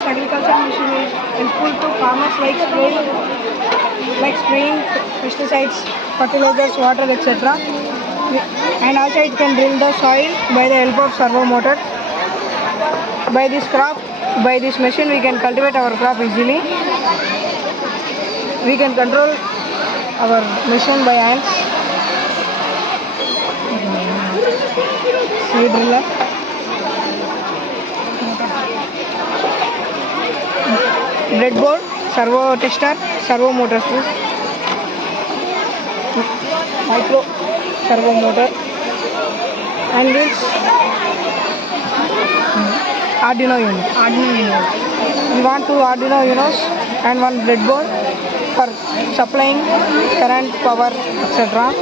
Agriculture machine is helpful to farmers like spraying pesticides, fertilizers, water, etc. And also it can drill the soil by the help of servo motor. By this machine we can cultivate our crop easily. We can control our machine by hands. Seed driller. Breadboard, servo tester, servo motors, micro servo motor, and this Arduino unit. We want two Arduino Unos and one breadboard for supplying current, power, etc.